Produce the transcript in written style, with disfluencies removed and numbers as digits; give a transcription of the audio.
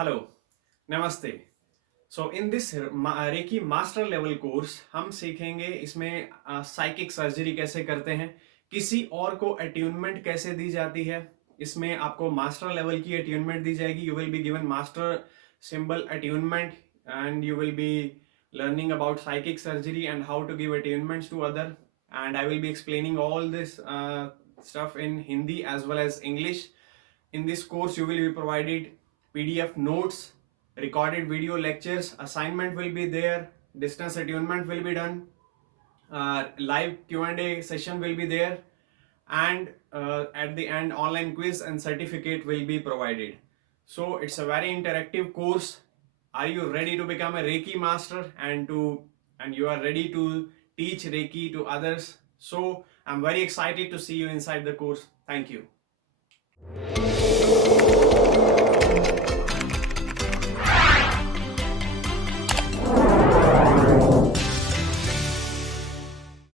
Hello, नमस्ते। So in this reiki master level course हम सीखेंगे इसमें साइकिक सर्जरी कैसे करते हैं, किसी और को अट्यूनमेंट कैसे दी जाती है। इसमें आपको मास्टर लेवल की अट्यूनमेंट दी जाएगी। You will be given master symbol attunement and you will be learning about psychic surgery and how to give attunements to other, and I will be explaining all this stuff in Hindi as well as English. In this course you will be provided PDF notes, recorded video lectures, assignment will be there, distance attunement will be done, live Q&A session will be there, and at the end online quiz and certificate will be provided. So it's a very interactive course. Are you ready to become a Reiki master and you are ready to teach Reiki to others? So I'm very excited to see you inside the course. Thank you.